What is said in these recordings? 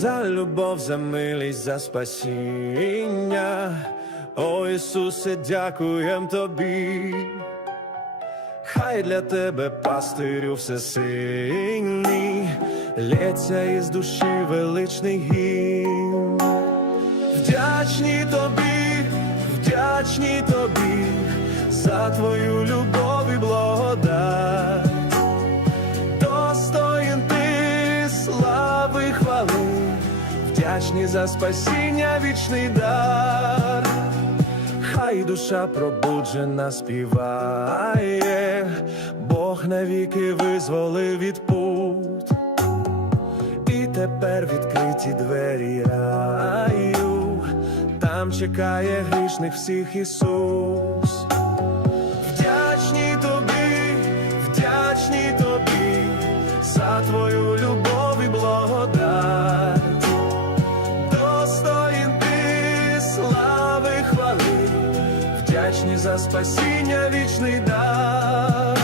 за любов, за милість, за спасіння. О Ісусе, дякуєм тобі. Хай для тебе, пастирю, всесильний, лється із душі величний гімн. Вдячні тобі, вдячні тобі за твою любов вдячні за спасіння вічний дар. Хай душа пробуджена співає, Бог навіки визволив від пут. І тепер відкриті двері раю, там чекає грішних всіх Ісус. Вдячні тобі, вдячні тобі за твою вдячні за спасіння вічний дар.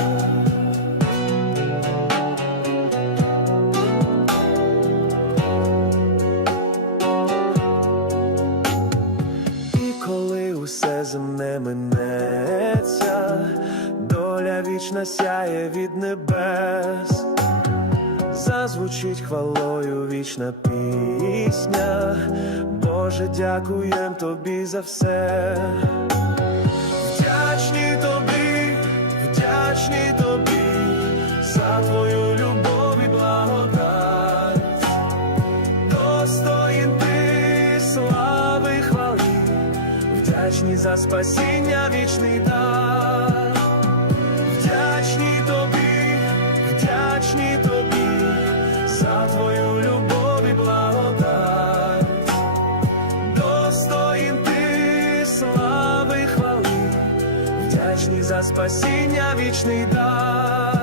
І коли усе земне минеться, доля вічна сяє від небес, зазвучить хвалою вічна пісня. Боже, дякуєм тобі за все. Вдячні за спасіння вічний дар. Вдячні тобі, вдячні тобі за твою любов і благодать. Достоїн ти слави хвали, вдячні за спасіння вічний дар.